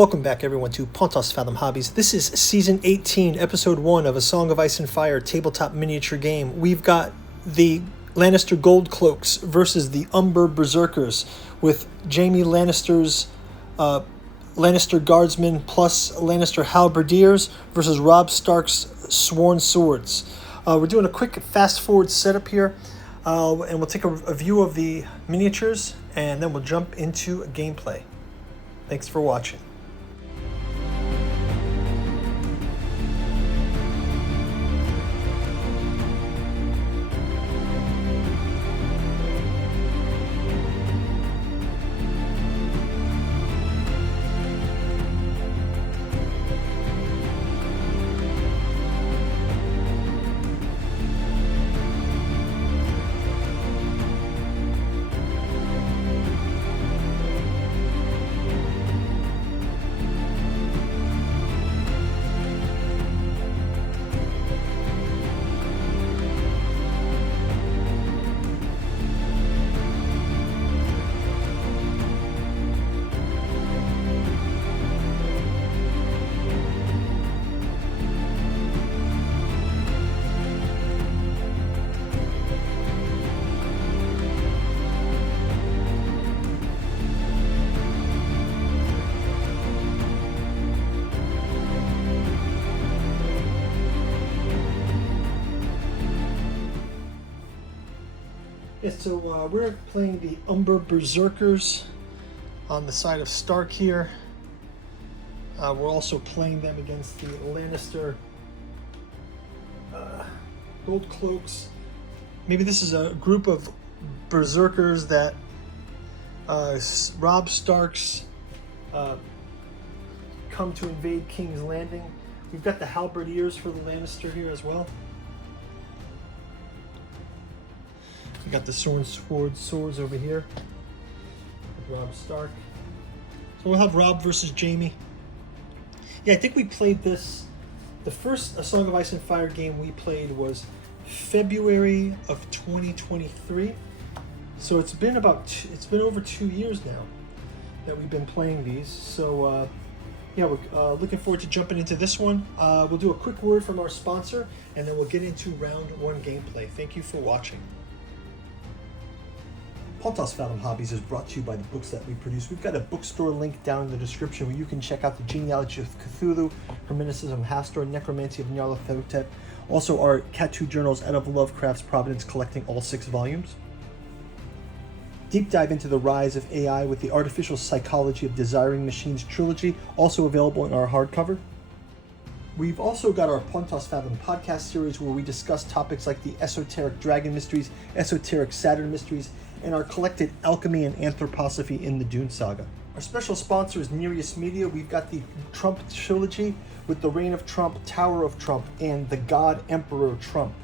Welcome back, everyone, to Pontos Fathom Hobbies. This is Season 18, Episode 1 of A Song of Ice and Fire tabletop miniature game. We've got the Lannister Gold Cloaks versus the Umber Berserkers with Jaime Lannister's Lannister Guardsmen plus Lannister Halberdiers versus Robb Stark's Sworn Swords. We're doing a quick fast-forward setup here, and we'll take a view of the miniatures, and then we'll jump into gameplay. Thanks for watching. Yeah, so we're playing the Umber Berserkers on the side of Stark here. We're also playing them against the Lannister Gold Cloaks. Maybe this is a group of Berserkers that Robb Stark's come to invade King's Landing. We've got the Halberdiers for the Lannister here as well. We got the swords over here with Robb Stark. So we'll have Robb versus Jaime. Yeah, I think we played this. The first A Song of Ice and Fire game we played was February of 2023. So it's been over 2 years now that we've been playing these. So yeah, we're looking forward to jumping into this one. We'll do a quick word from our sponsor, and then we'll get into round one gameplay. Thank you for watching. Pontos Fathom Hobbies is brought to you by the books that we produce. We've got a bookstore link down in the description where you can check out the Genealogy of Cthulhu, Hermeticism of Hastur, Necromancy of Nyarlathotep. Also our Cat 2 journals out of Lovecraft's Providence, collecting all 6 volumes. Deep dive into the rise of AI with the Artificial Psychology of Desiring Machines trilogy, also available in our hardcover. We've also got our Pontos Fathom podcast series where we discuss topics like the esoteric dragon mysteries, esoteric Saturn mysteries, and our collected alchemy and anthroposophy in the Dune Saga. Our special sponsor is Nereus Media. We've got the Trump trilogy with the Reign of Trump, Tower of Trump, and the God Emperor Trump.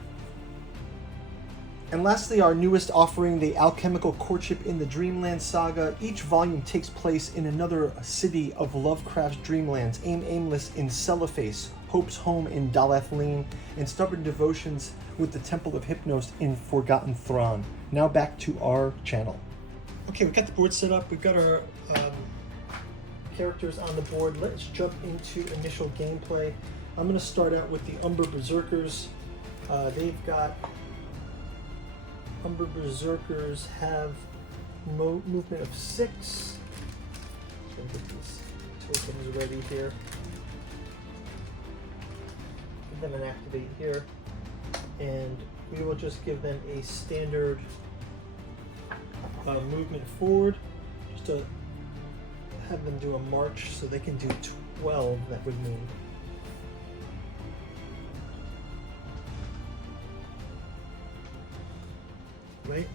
And lastly, our newest offering, the Alchemical Courtship in the Dreamland Saga. Each volume takes place in another city of Lovecraft's dreamlands. Aimless in Cellophase, Hope's Home in Dalathleen, and Stubborn Devotions with the Temple of Hypnos in Forgotten Thrawn. Now back to our channel. Okay, we've got the board set up. We've got our characters on the board. Let's jump into initial gameplay. I'm going to start out with the Umber Berserkers. They've got... Umber Berserkers have movement of 6. Get these tokens ready here. Give them an activate here. And we will just give them a standard movement forward, just to have them do a march, so they can do 12, that would mean. Right?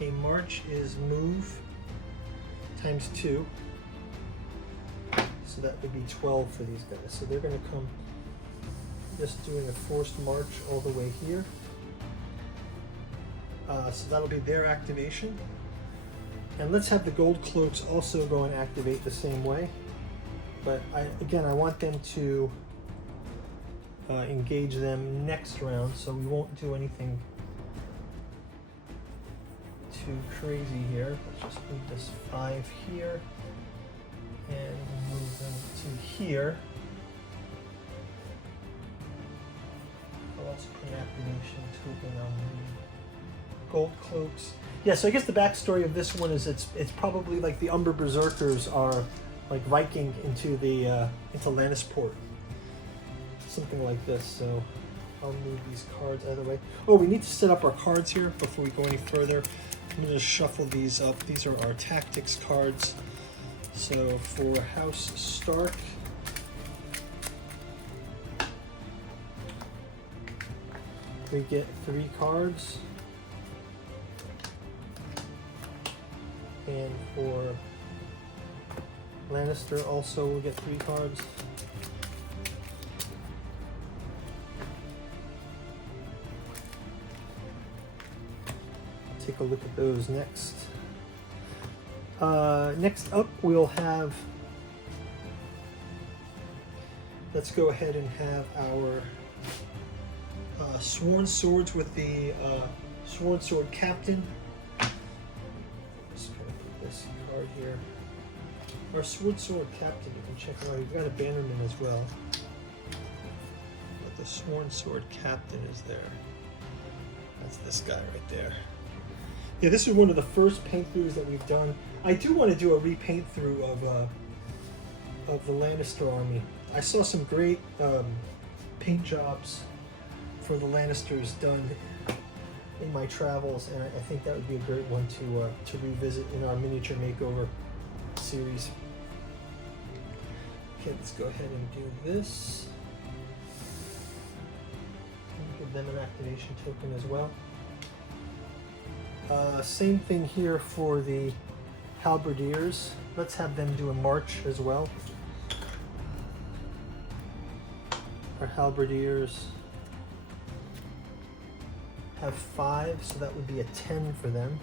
A march is move times 2, so that would be 12 for these guys. So they're going to come just doing a forced march all the way here. So that'll be their activation. And let's have the Gold Cloaks also go and activate the same way. But I want them to engage them next round, so we won't do anything too crazy here. Let's just move this 5 here and move then to here. I'll also put an activation token on the gold cloaks. Yeah, so I guess the backstory of this one is it's probably like the Umber Berserkers are like Viking into Lannisport, something like this. So I'll move these cards out of the way. Oh, we need to set up our cards here before we go any further. I'm gonna just shuffle these up. These are our tactics cards. So for House Stark, we get 3 cards. And for Lannister also we'll get 3 cards. Take a look at those next. Next up we'll have, let's go ahead and have our Sworn Swords with the Sworn Sword Captain. Just gonna put this card here. Our Sworn Sword Captain, you can check it out. We've got a bannerman as well. But the Sworn Sword Captain is there. That's this guy right there. Yeah, this is one of the first paint throughs that we've done. I do want to do a repaint through of the Lannister army. I saw some great paint jobs for the Lannisters done in my travels, and I think that would be a great one to revisit in our miniature makeover series. Okay, let's go ahead and do this. Give them an activation token as well. Same thing here for the Halberdiers. Let's have them do a march as well. Our Halberdiers have 5, so that would be a 10 for them.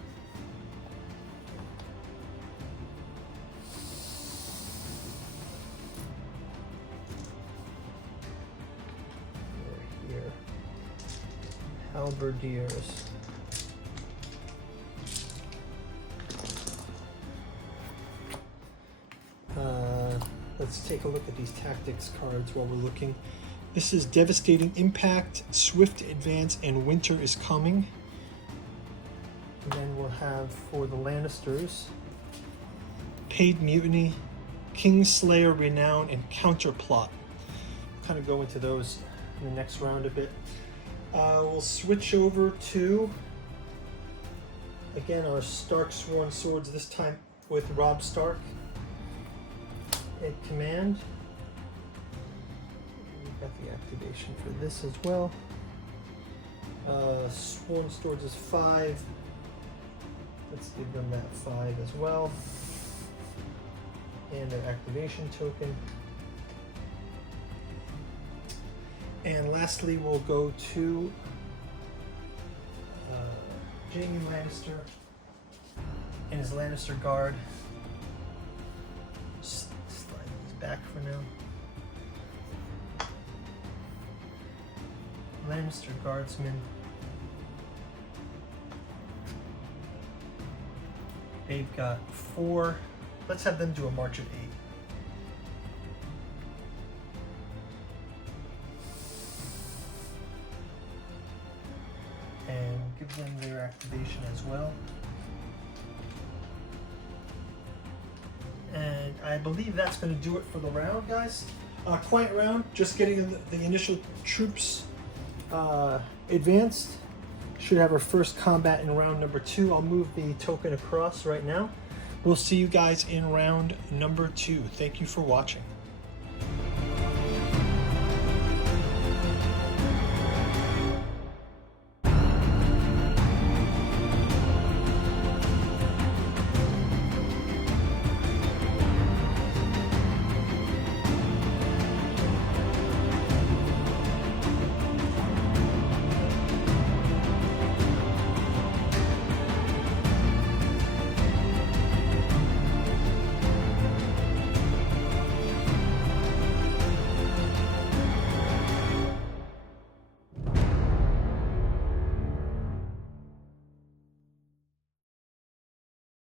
Here, Halberdiers. Let's take a look at these tactics cards while we're looking. This is Devastating Impact, Swift Advance, and Winter is Coming. And then we'll have for the Lannisters, Paid Mutiny, Kingslayer Renown, and Counterplot. We'll kind of go into those in the next round a bit. We'll switch over to, again, our Stark Sworn Swords, this time with Robb Stark at command. We've got the activation for this as well. Sworn Swords is 5. Let's give them that 5 as well. And their activation token. And lastly, we'll go to Jaime Lannister and his Lannister Guard. Slide these back for now. Lannister Guardsmen. They've got 4. Let's have them do a march of 8. And give them their activation as well. And I believe that's going to do it for the round, guys. Quiet round, just getting the initial troops advanced. Should have our first combat in round number 2. I'll move the token across right now. We'll see you guys in round number 2. Thank you for watching.